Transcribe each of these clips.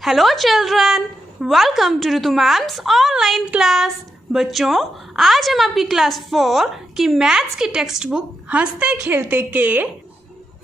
Hello children, welcome to Ritu ma'am's online class. बच्चों, आज हम आपकी क्लास 4 की मैथ्स की टेक्स्ट बुक हंसते खेलते के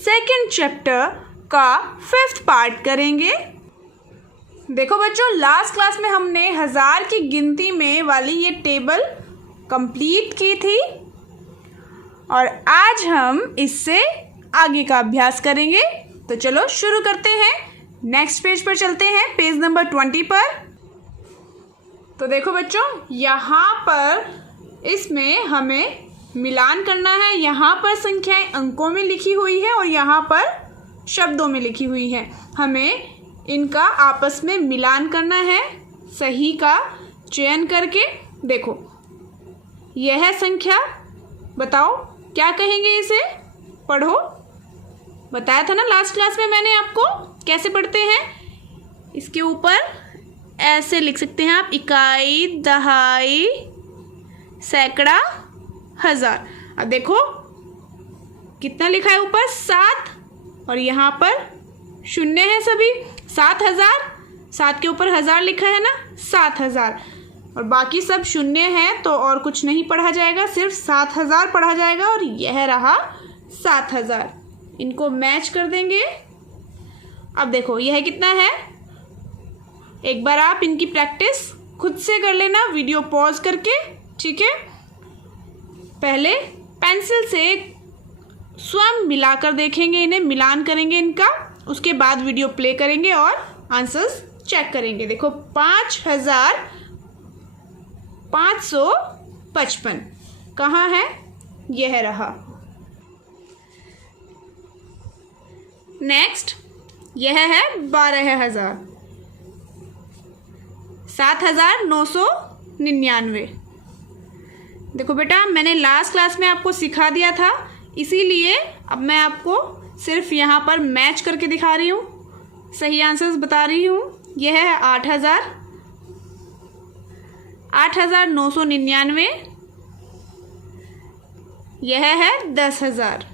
सेकंड चैप्टर का 5th पार्ट करेंगे। देखो बच्चों, लास्ट क्लास में हमने 1000 की गिनती में वाली ये टेबल कंप्लीट की थी और आज हम इससे आगे का अभ्यास करेंगे। तो चलो शुरू करते हैं। नेक्स्ट पेज पर चलते हैं, पेज नंबर 20 पर। तो देखो बच्चों, यहाँ पर इसमें हमें मिलान करना है। यहाँ पर संख्याएं अंकों में लिखी हुई है और यहाँ पर शब्दों में लिखी हुई है। हमें इनका आपस में मिलान करना है, सही का चयन करके। देखो, यह है संख्या, बताओ क्या कहेंगे इसे, पढ़ो। बताया था ना लास्ट क्लास में मैंने आपको कैसे पढ़ते हैं। इसके ऊपर ऐसे लिख सकते हैं आप, इकाई, दहाई, सैकड़ा, हजार। अब देखो कितना लिखा है ऊपर, 7, और यहाँ पर शून्य है सभी। 7000, 7 के ऊपर 1000 लिखा है ना, 7000, और बाकी सब शून्य है तो और कुछ नहीं पढ़ा जाएगा, सिर्फ 7000 पढ़ा जाएगा। और यह रहा 7000, इनको मैच कर देंगे। अब देखो यह कितना है, एक बार आप इनकी प्रैक्टिस खुद से कर लेना वीडियो पॉज करके, ठीक है। पहले पेंसिल से स्वयं मिलाकर देखेंगे, इन्हें मिलान करेंगे इनका, उसके बाद वीडियो प्ले करेंगे और आंसर्स चेक करेंगे। देखो 5555 कहाँ है, यह रहा। नेक्स्ट यह है 12000, 7999। देखो बेटा, मैंने लास्ट क्लास में आपको सिखा दिया था, इसीलिए अब मैं आपको सिर्फ यहाँ पर मैच करके दिखा रही हूँ, सही आंसर्स बता रही हूँ। यह है 8000, 8999, यह है 10000।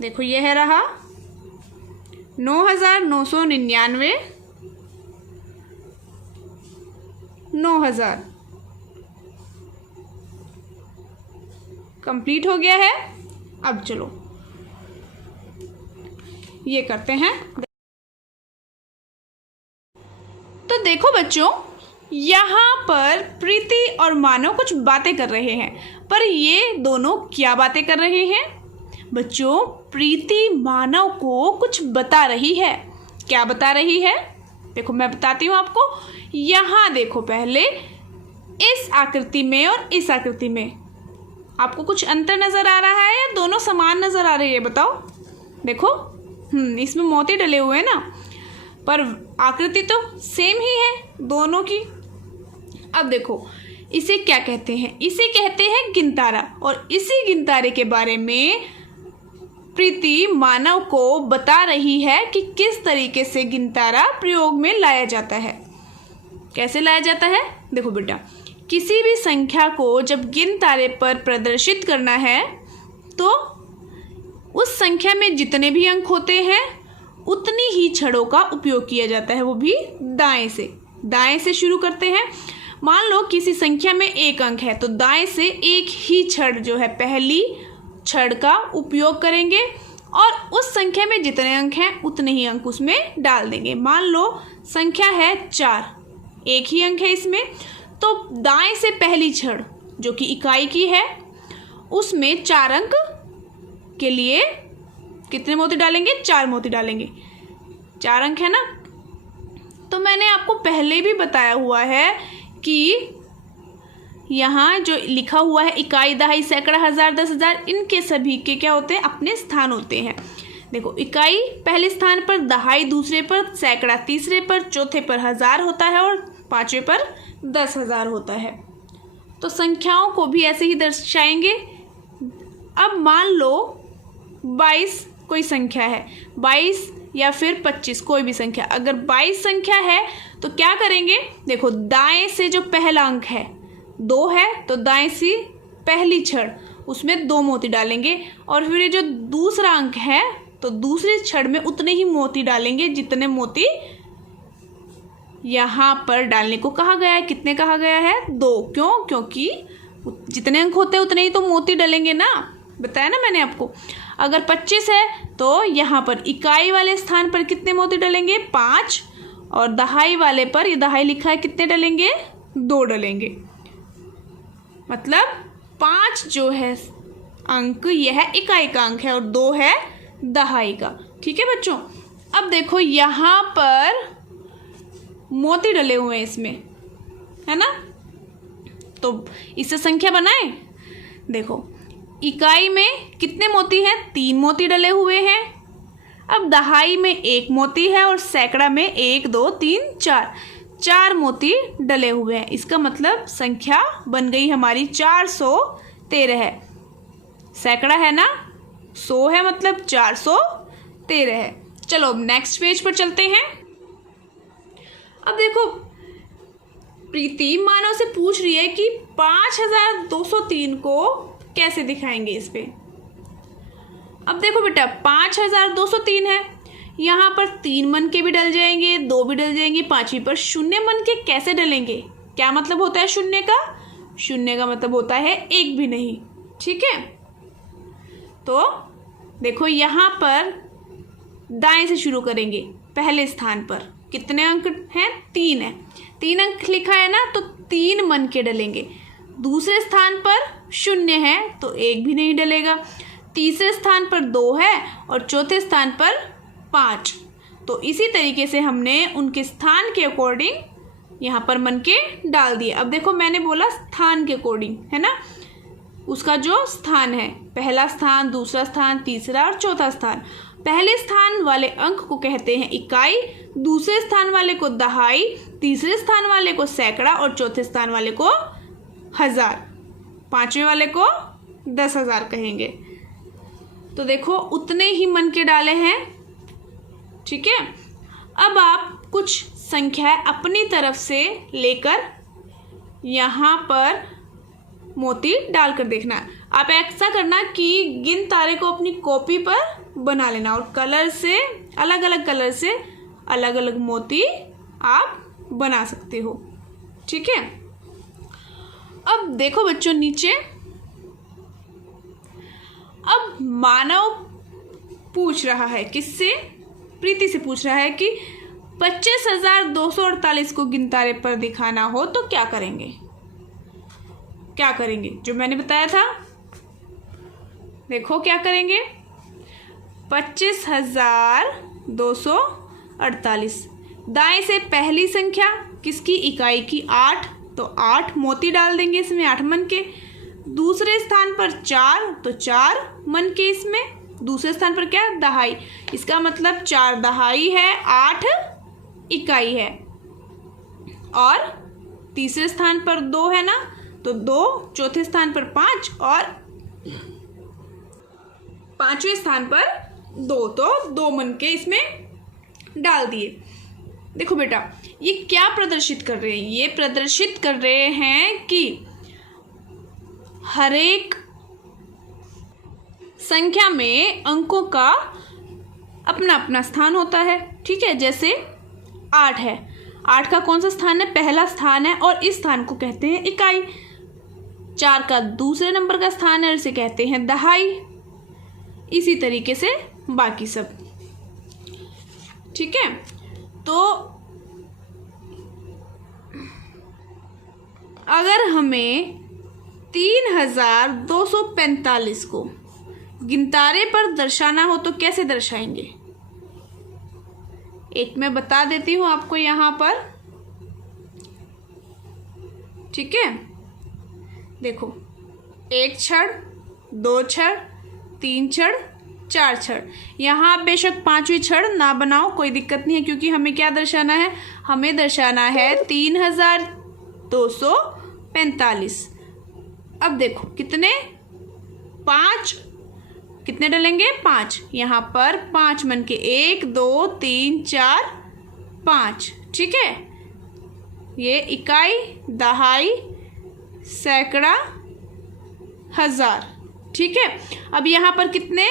देखो यह रहा 9999, 9000। कंप्लीट हो गया है। अब चलो ये करते हैं। तो देखो बच्चों, यहाँ पर प्रीति और मानव कुछ बातें कर रहे हैं, पर ये दोनों क्या बातें कर रहे हैं बच्चों? प्रीति मानव को कुछ बता रही है। क्या बता रही है? देखो मैं बताती हूँ आपको। यहाँ देखो, पहले इस आकृति में और इस आकृति में आपको कुछ अंतर नजर आ रहा है या दोनों समान नजर आ रही है, बताओ। देखो इसमें मोती डले हुए हैं ना, पर आकृति तो सेम ही है दोनों की। अब देखो इसे क्या कहते हैं, इसे कहते हैं गिनतारा, और इसी गिनतारे के बारे में प्रीति मानव को बता रही है कि किस तरीके से गिनतारा प्रयोग में लाया जाता है। कैसे लाया जाता है? देखो बेटा, किसी भी संख्या को जब गिनतारे पर प्रदर्शित करना है तो उस संख्या में जितने भी अंक होते हैं उतनी ही छड़ों का उपयोग किया जाता है, वो भी दाएं से। दाएं से शुरू करते हैं। मान लो किसी संख्या में 1 अंक है तो दाएं से एक ही छड़ जो है, पहली छड़ का उपयोग करेंगे और उस संख्या में जितने अंक हैं उतने ही अंक उसमें डाल देंगे। मान लो संख्या है 4, एक ही अंक है इसमें, तो दाएं से पहली छड़ जो कि इकाई की है उसमें 4 अंक के लिए कितने मोती डालेंगे? 4 मोती डालेंगे। 4 अंक है ना। तो मैंने आपको पहले भी बताया हुआ है कि यहाँ जो लिखा हुआ है इकाई, दहाई, सैकड़ा, हजार, 10000, इनके सभी के क्या होते हैं? अपने स्थान होते हैं। देखो, इकाई पहले स्थान पर, दहाई दूसरे पर, सैकड़ा तीसरे पर, चौथे पर 1000 होता है और 5वें पर 10000 होता है। तो संख्याओं को भी ऐसे ही दर्शाएंगे। अब मान लो 22 कोई संख्या है, 22 या फिर 25, कोई भी संख्या। अगर 22 संख्या है तो क्या करेंगे? देखो, दाएं से जो पहला अंक है 2 है तो दाएं से पहली छड़ उसमें 2 मोती डालेंगे, और फिर ये जो दूसरा अंक है तो दूसरी छड़ में उतने ही मोती डालेंगे जितने मोती यहाँ पर डालने को कहा गया है। कितने कहा गया है? 2। क्यों? क्योंकि जितने अंक होते हैं उतने ही तो मोती डलेंगे ना, बताया ना मैंने आपको। अगर 25 है तो यहाँ पर इकाई वाले स्थान पर कितने मोती डलेंगे? 5। और दहाई वाले पर, ये दहाई लिखा है, कितने डलेंगे? 2 डलेंगे। मतलब 5 जो है अंक, यह है इकाई का अंक है और 2 है दहाई का। ठीक है बच्चों। अब देखो यहाँ पर मोती डले हुए हैं इसमें, है ना, तो इससे संख्या बनाएं। देखो इकाई में कितने मोती हैं? 3 मोती डले हुए हैं। अब दहाई में 1 मोती है और सैकड़ा में 1 2 3 4 मोती डले हुए हैं। इसका मतलब संख्या बन गई हमारी 413 है। सैकड़ा है ना, 100 है, मतलब 413 है। चलो अब नेक्स्ट पेज पर चलते हैं। अब देखो प्रीति मानव से पूछ रही है कि 5203 को कैसे दिखाएंगे इस पे। अब देखो बेटा 5203 है, यहाँ पर 3 मन के भी डल जाएंगे, 2 भी डल जाएंगे, 5वीं पर 0 मन के कैसे डलेंगे? क्या मतलब होता है शून्य का? शून्य का मतलब होता है 1 भी नहीं। ठीक है, तो देखो यहाँ पर दाएं से शुरू करेंगे। पहले स्थान पर कितने अंक हैं? 3 है। 3 अंक लिखा है ना, तो 3 मन के डलेंगे। दूसरे स्थान पर 0 है तो 1 भी नहीं डलेगा। तीसरे स्थान पर 2 है और चौथे स्थान पर 5। तो इसी तरीके से हमने उनके स्थान के अकॉर्डिंग यहाँ पर मन के डाल दिए। अब देखो मैंने बोला स्थान के अकॉर्डिंग, है ना, उसका जो स्थान है, पहला स्थान, दूसरा स्थान, तीसरा और चौथा स्थान। पहले स्थान वाले अंक को कहते हैं इकाई, दूसरे स्थान वाले को दहाई, तीसरे स्थान वाले को सैकड़ा और चौथे स्थान वाले को 1000, 5वें वाले को 10,000 कहेंगे। तो देखो उतने ही मन के डाले हैं। ठीक है, अब आप कुछ संख्याएं अपनी तरफ से लेकर यहाँ पर मोती डालकर देखना। आप ऐसा करना कि गिन तारे को अपनी कॉपी पर बना लेना और कलर से, अलग अलग कलर से अलग अलग मोती आप बना सकते हो। ठीक है, अब देखो बच्चों नीचे, अब मानव पूछ रहा है, किससे? प्रीति से पूछ रहा है कि 25,248 को गिनतारे पर दिखाना हो तो क्या करेंगे? क्या करेंगे? जो मैंने बताया था, देखो क्या करेंगे। 25,248, दाएं से पहली संख्या किसकी? इकाई की 8, तो 8 मोती डाल देंगे इसमें, 8 मन के। दूसरे स्थान पर 4, तो 4 मन के इसमें। दूसरे स्थान पर क्या? दहाई, इसका मतलब 4 दहाई है, 8 इकाई है। और तीसरे स्थान पर 2 है ना, तो 2, चौथे स्थान पर 5 और 5वें स्थान पर 2, तो 2 मन के इसमें डाल दिए। देखो बेटा ये क्या प्रदर्शित कर रहे हैं? ये प्रदर्शित कर रहे हैं कि हर एक संख्या में अंकों का अपना अपना स्थान होता है। ठीक है, जैसे 8 है, 8 का कौन सा स्थान है? पहला स्थान है और इस स्थान को कहते हैं इकाई। 4 का दूसरे नंबर का स्थान है और इसे कहते हैं दहाई। इसी तरीके से बाकी सब। ठीक है, तो अगर हमें 3,245 को गिनतारे पर दर्शाना हो तो कैसे दर्शाएंगे? एक मैं बता देती हूं आपको यहां पर। ठीक है, देखो 1 छड़, 2 छड़, 3 छड़, 4 छड़। यहाँ आप बेशक 5वीं छड़ ना बनाओ, कोई दिक्कत नहीं है, क्योंकि हमें क्या दर्शाना है? हमें दर्शाना है 3,245। अब देखो कितने? 5 कितने डलेंगे? 5। यहाँ पर 5 मन के, 1 2 3 4 5। ठीक है, ये इकाई, दहाई, सैकड़ा, 1000। ठीक है, अब यहाँ पर कितने?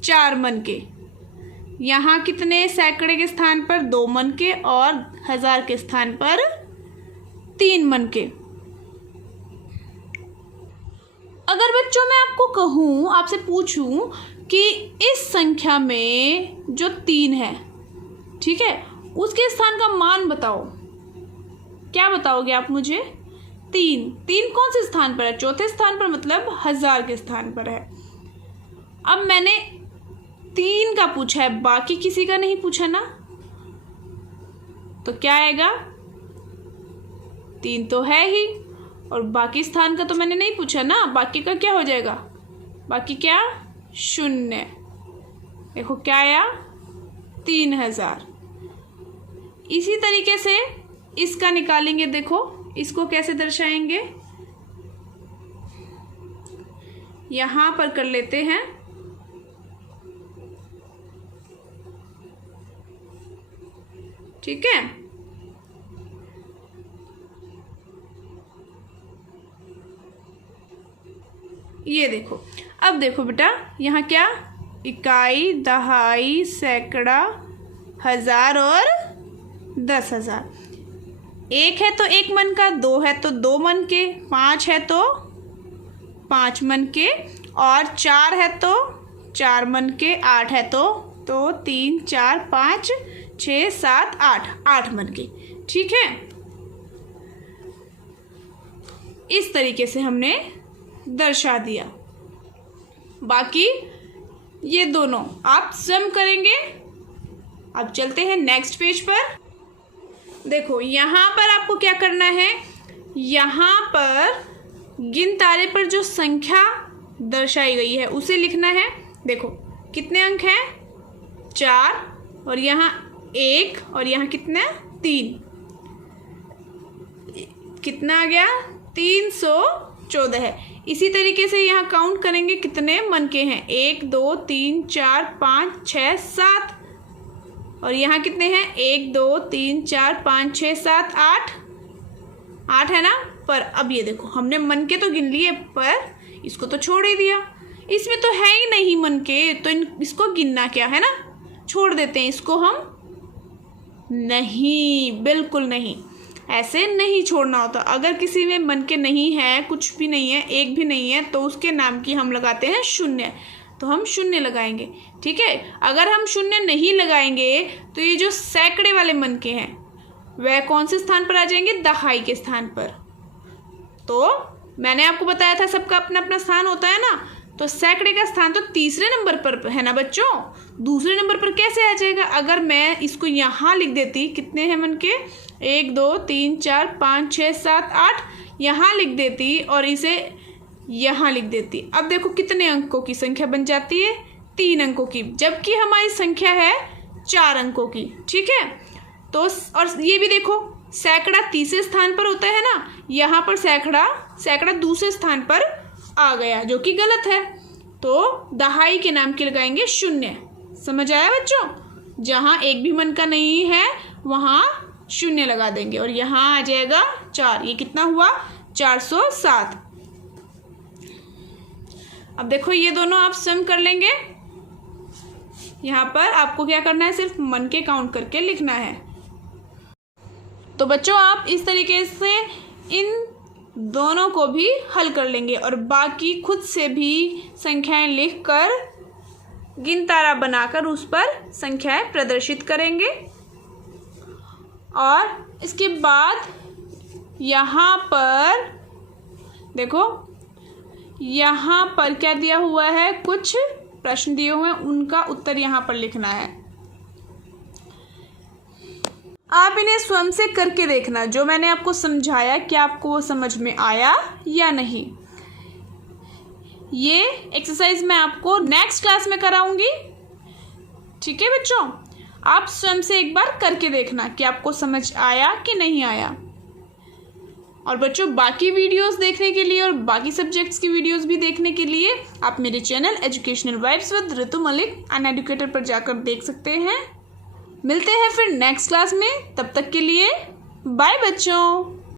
4 मन के, यहाँ कितने सैकड़े के स्थान पर 2 मन के और 1000 के स्थान पर 3 मन के। अगर बच्चों मैं आपको कहूँ, आपसे पूछूं कि इस संख्या में जो 3 है, ठीक है, उसके स्थान का मान बताओ, क्या बताओगे आप मुझे? 3 कौन से स्थान पर है? चौथे स्थान पर, मतलब 1000 के स्थान पर है। अब मैंने 3 का पूछा है, बाकी किसी का नहीं पूछा ना, तो क्या आएगा? 3 तो है ही, और बाकी स्थान का तो मैंने नहीं पूछा ना, बाकी का क्या हो जाएगा? बाकी क्या? 0। देखो क्या आया? 3000। इसी तरीके से इसका निकालेंगे। देखो इसको कैसे दर्शाएंगे, यहां पर कर लेते हैं। ठीक है, ये देखो। अब देखो बेटा, यहाँ क्या? इकाई, दहाई, सैकड़ा, 1000 और 10,000। 1 है तो 1 मन का, 2 है तो 2 मन के, 5 है तो 5 मन के, और 4 है तो 4 मन के, 8 है तो 3, 4, 5, 6, 7, 8 मन के। ठीक है, इस तरीके से हमने दर्शा दिया। बाकी ये दोनों आप स्वयं करेंगे। अब चलते हैं नेक्स्ट पेज पर। देखो यहाँ पर आपको क्या करना है, यहाँ पर गिन तारे पर जो संख्या दर्शाई गई है उसे लिखना है। देखो कितने अंक हैं? 4, और यहाँ 1, और यहाँ कितने? 3। कितना आ गया? 314 है। इसी तरीके से यहाँ काउंट करेंगे कितने मन के हैं। 1, 2, 3, 4, 5, 6, 7, और यहाँ कितने हैं? 1, 2, 3, 4, 5, 6, 7, 8 है ना। पर अब ये देखो, हमने मन के तो गिन लिए, पर इसको तो छोड़ ही दिया। इसमें तो है ही नहीं मन के, तो इसको गिनना क्या है ना, छोड़ देते हैं इसको हम। नहीं, बिल्कुल नहीं, ऐसे नहीं छोड़ना होता। अगर किसी में मन के नहीं है, कुछ भी नहीं है, 1 भी नहीं है, तो उसके नाम की हम लगाते हैं 0। तो हम 0 लगाएंगे। ठीक है, अगर हम 0 नहीं लगाएंगे तो ये जो सैकड़े वाले मन के हैं वह कौन से स्थान पर आ जाएंगे? दहाई के स्थान पर। तो मैंने आपको बताया था सबका अपना अपना स्थान होता है ना, तो सैकड़े का स्थान तो तीसरे नंबर पर है ना बच्चों। दूसरे नंबर पर कैसे आ जाएगा? अगर मैं इसको यहाँ लिख देती, कितने हैं मन के? 1, 2, 3, 4, 5, 6, 7, 8 यहाँ लिख देती, और इसे यहाँ लिख देती। अब देखो कितने अंकों की संख्या बन जाती है? 3 अंकों की, जबकि हमारी संख्या है 4 अंकों की। ठीक है, तो और ये भी देखो, सैकड़ा तीसरे स्थान पर होता है ना, यहाँ पर सैकड़ा दूसरे स्थान पर आ गया, जो कि गलत है। तो दहाई के नाम की लगाएंगे 0। समझ आया बच्चों? जहाँ 1 भी मन का नहीं है वहाँ 0 लगा देंगे, और यहाँ आ जाएगा 4। ये कितना हुआ? 407। अब देखो ये दोनों आप सम कर लेंगे। यहाँ पर आपको क्या करना है? सिर्फ मन के काउंट करके लिखना है। तो बच्चों आप इस तरीके से इन दोनों को भी हल कर लेंगे, और बाकी खुद से भी संख्याएं लिखकर गिन तारा बनाकर उस पर संख्याएं प्रदर्शित करेंगे। और इसके बाद यहाँ पर देखो, यहाँ पर क्या दिया हुआ है? कुछ प्रश्न दिए हुए हैं, उनका उत्तर यहाँ पर लिखना है। आप इन्हें स्वयं से करके देखना। जो मैंने आपको समझाया, क्या आपको वो समझ में आया या नहीं? ये एक्सरसाइज मैं आपको नेक्स्ट क्लास में कराऊंगी। ठीक है बच्चों, आप स्वयं से एक बार करके देखना कि आपको समझ आया कि नहीं आया। और बच्चों बाकी वीडियोस देखने के लिए और बाकी सब्जेक्ट्स की वीडियोस भी देखने के लिए आप मेरे channel educational vibes with Ritu Malik uneducated पर जाकर देख सकते हैं। मिलते हैं फिर नेक्स्ट क्लास में, तब तक के लिए बाय बच्चों।